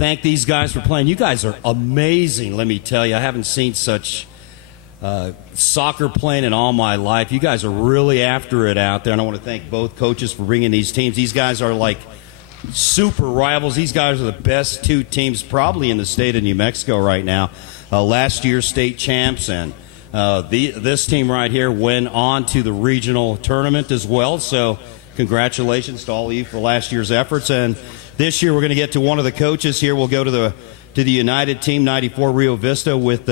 thank these guys for playing. You guys are amazing, let me tell you. I haven't seen such soccer playing in all my life. You guys are really after it out there, and I want to thank both coaches for bringing these teams. These guys are like super rivals. These guys are the best two teams probably in the state of New Mexico right now. Last year's state champs, and this team right here went on to the regional tournament as well. So congratulations to all of you for last year's efforts. And this year we're going to get to one of the coaches here. We'll go to the United Team 94 Rio Vista with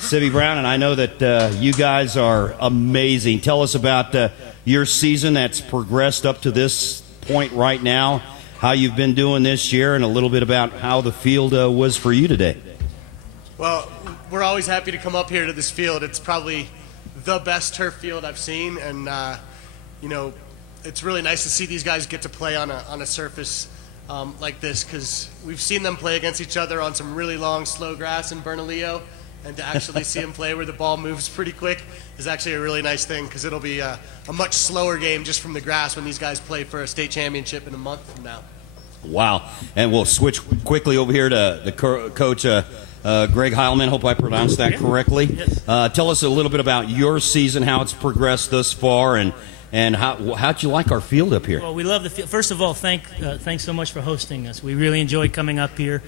Sibby Brown, and I know that you guys are amazing. Tell us about your season that's progressed up to this point right now, how you've been doing this year, and a little bit about how the field was for you today. Well, we're always happy to come up here to this field. It's probably the best turf field I've seen, and it's really nice to see these guys get to play on a surface like this, because we've seen them play against each other on some really long, slow grass in Bernalillo, and to actually see them play where the ball moves pretty quick is actually a really nice thing, because it'll be a much slower game just from the grass when these guys play for a state championship in a month from now. Wow. And we'll switch quickly over here to the coach, Greg Heilman. Hope I pronounced that correctly. Yes. Tell us a little bit about your season, how it's progressed thus far, and how'd you like our field up here? Well, we love the field. First of all, thanks so much for hosting us. We really enjoyed coming up here.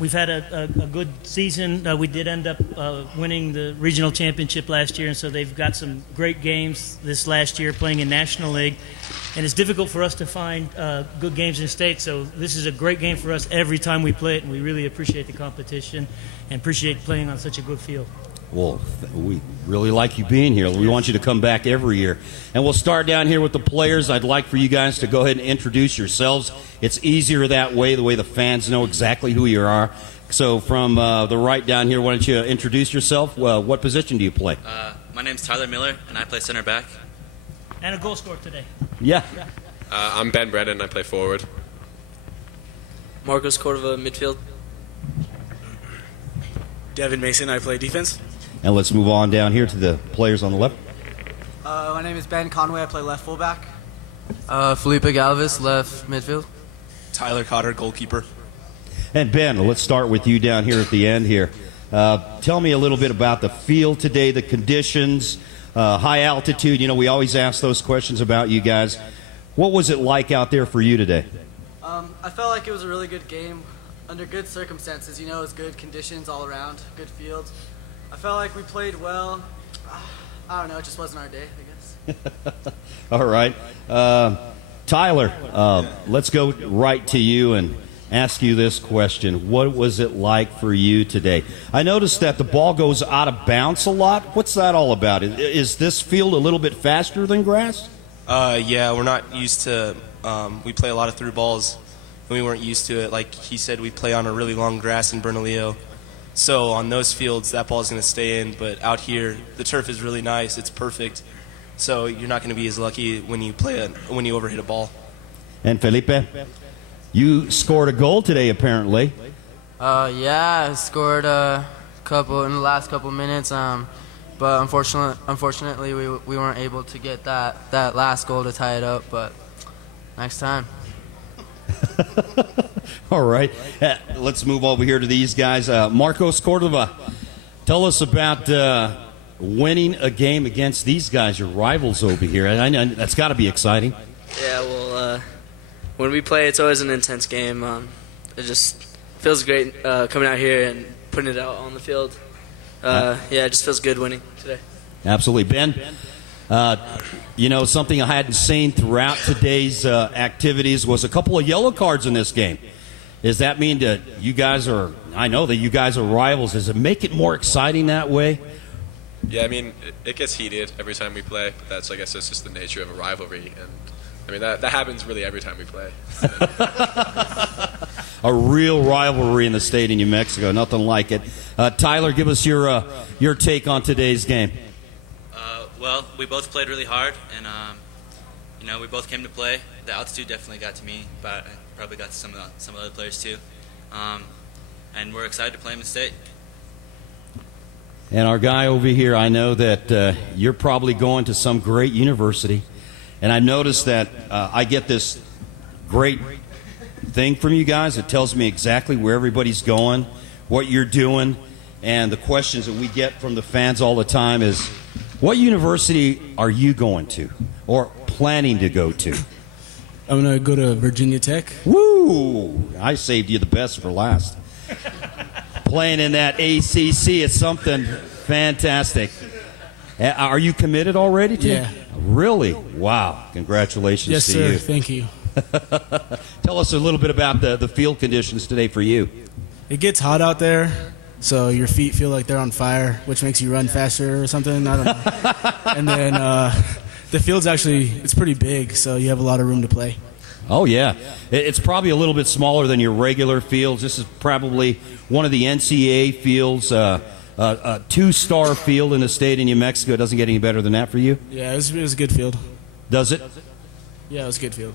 We've had a good season. We did end up winning the regional championship last year, and so they've got some great games this last year playing in National League. And it's difficult for us to find good games in state, so this is a great game for us every time we play it, and we really appreciate the competition and appreciate playing on such a good field. Well, we really like you being here. We want you to come back every year. And we'll start down here with the players. I'd like for you guys to go ahead and introduce yourselves. It's easier that way, the way the fans know exactly who you are. So from the right down here, why don't you introduce yourself? What position do you play? My name's Tyler Miller, and I play center back. And a goal scorer today. Yeah. I'm Ben Brennan, and I play forward. Marcos Cordova, midfield. Devin Mason, I play defense. And let's move on down here to the players on the left. My name is Ben Conway. I play left fullback. Felipe Galvez, left midfield. Tyler Cotter, goalkeeper. And Ben, let's start with you down here at the end here. Tell me a little bit about the field today, the conditions, high altitude. We always ask those questions about you guys. What was it like out there for you today? I felt like it was a really good game under good circumstances. It was good conditions all around, good fields. I felt like we played well. I don't know, it just wasn't our day, I guess. All right. Tyler, let's go right to you and ask you this question. What was it like for you today? I noticed that the ball goes out of bounds a lot. What's that all about? Is this field a little bit faster than grass? Yeah, we're not used to we play a lot of through balls, and we weren't used to it. Like he said, we play on a really long grass in Bernalillo. So on those fields, that ball's going to stay in. But out here, the turf is really nice. It's perfect. So you're not going to be as lucky when you when you overhit a ball. And Felipe, you scored a goal today, apparently. Yeah, I scored a couple in the last couple minutes. But unfortunately, we weren't able to get that last goal to tie it up. But next time. All right. Let's move over here to these guys. Marcos Cordova, tell us about winning a game against these guys, your rivals over here. I know that's got to be exciting. Yeah, well, when we play, it's always an intense game. It just feels great coming out here and putting it out on the field. It just feels good winning today. Absolutely. Ben, something I hadn't seen throughout today's activities was a couple of yellow cards in this game. Does that mean that you guys are, I know that you guys are rivals. Does it make it more exciting that way? Yeah, I mean, it gets heated every time we play, but I guess that's just the nature of a rivalry. And I mean, that happens really every time we play. A real rivalry in the state of New Mexico. Nothing like it. Tyler, give us your take on today's game. Well, we both played really hard, and we both came to play. The altitude definitely got to me, but it probably got to some of the other players too. And we're excited to play in the state. And our guy over here, I know that you're probably going to some great university. And I noticed that I get this great thing from you guys. It tells me exactly where everybody's going, what you're doing, and the questions that we get from the fans all the time is, what university are you going to or planning to go to? I'm going to go to Virginia Tech. Woo! I saved you the best for last. Playing in that ACC is something fantastic. Are you committed already, Tim? Yeah. Really? Wow. Congratulations Yes, to sir. you. Thank you. Tell us a little bit about the field conditions today for you. It gets hot out there, so your feet feel like they're on fire, which makes you run faster or something. I don't know. And then the field's actually, it's pretty big, so you have a lot of room to play. Oh, yeah. It's probably a little bit smaller than your regular fields. This is probably one of the NCAA fields, a two-star field in the state of New Mexico. It doesn't get any better than that for you? Yeah, it was a good field. Does it? Yeah, it was a good field.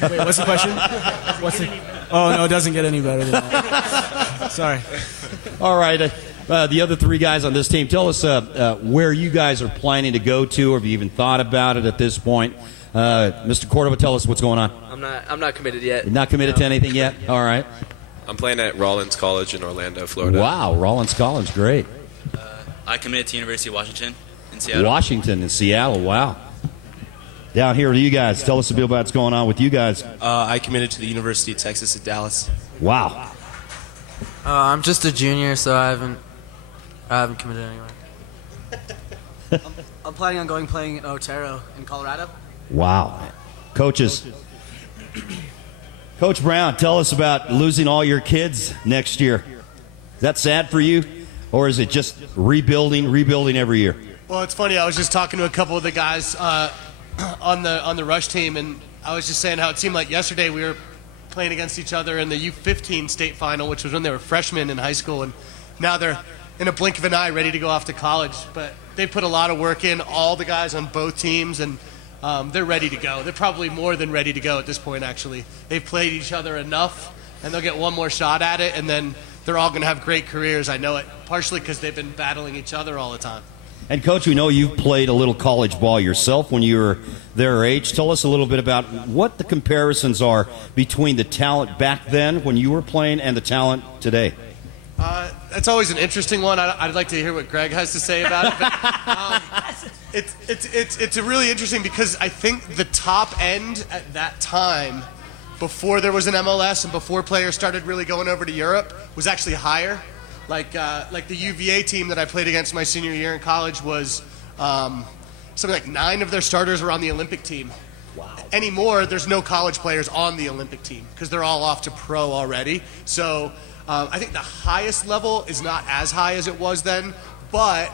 Wait, what's the question? Oh, no, it doesn't get any better than that. Sorry. All right. The other three guys on this team, tell us where you guys are planning to go to, or have you even thought about it at this point? Mr. Cordova, tell us what's going on. I'm not committed yet. You're not committed to anything yet? All right. I'm playing at Rollins College in Orlando, Florida. Wow, Rollins College, great. I committed to University of Washington in Seattle. Washington and Seattle, wow. Down here to you guys. Tell us a bit about what's going on with you guys. I committed to the University of Texas at Dallas. Wow. I'm just a junior, so I haven't committed anywhere. I'm planning on playing in Otero in Colorado. Wow. Coaches. Coach Brown, tell us about losing all your kids next year. Is that sad for you, or is it just rebuilding every year? Well, it's funny. I was just talking to a couple of the guys on the Rush team, and I was just saying how it seemed like yesterday we were playing against each other in the U15 state final, which was when they were freshmen in high school, and now they're in a blink of an eye ready to go off to college. But they put a lot of work in, all the guys on both teams, and they're ready to go. They're probably more than ready to go at this point, actually. They've played each other enough, and they'll get one more shot at it, and then they're all going to have great careers. I know it, partially because they've been battling each other all the time. And, Coach, we know you've played a little college ball yourself when you were their age. Tell us a little bit about what the comparisons are between the talent back then when you were playing and the talent today. That's always an interesting one. I'd like to hear what Greg has to say about it. But, it's a really interesting because I think the top end at that time, before there was an MLS and before players started really going over to Europe, was actually higher. Like the UVA team that I played against my senior year in college was something like 9 of their starters were on the Olympic team. Wow. Anymore, there's no college players on the Olympic team because they're all off to pro already. So I think the highest level is not as high as it was then, but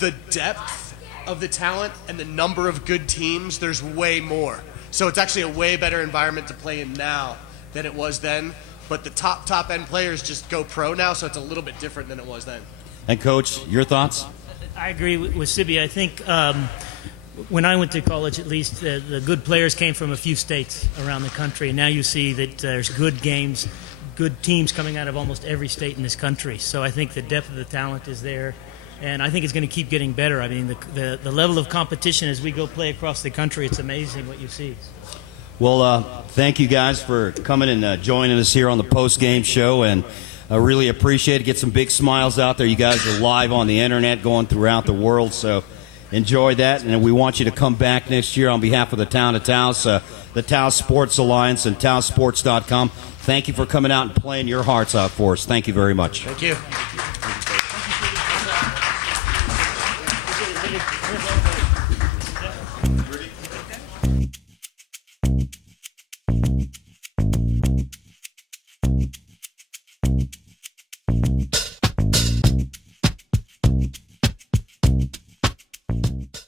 the depth of the talent and the number of good teams, there's way more. So it's actually a way better environment to play in now than it was then. But the top end players just go pro now, so it's a little bit different than it was then. And, Coach, your thoughts? I agree with Sibby. I think when I went to college, at least, the good players came from a few states around the country. And now you see that there's good games, good teams coming out of almost every state in this country. So I think the depth of the talent is there. And I think it's going to keep getting better. I mean, the level of competition as we go play across the country, it's amazing what you see. Well, thank you guys for coming and joining us here on the post-game show, and I really appreciate it. Get some big smiles out there. You guys are live on the internet going throughout the world, so enjoy that. And we want you to come back next year on behalf of the town of Taos, the Taos Sports Alliance and TaosSports.com. Thank you for coming out and playing your hearts out for us. Thank you very much. Thank you.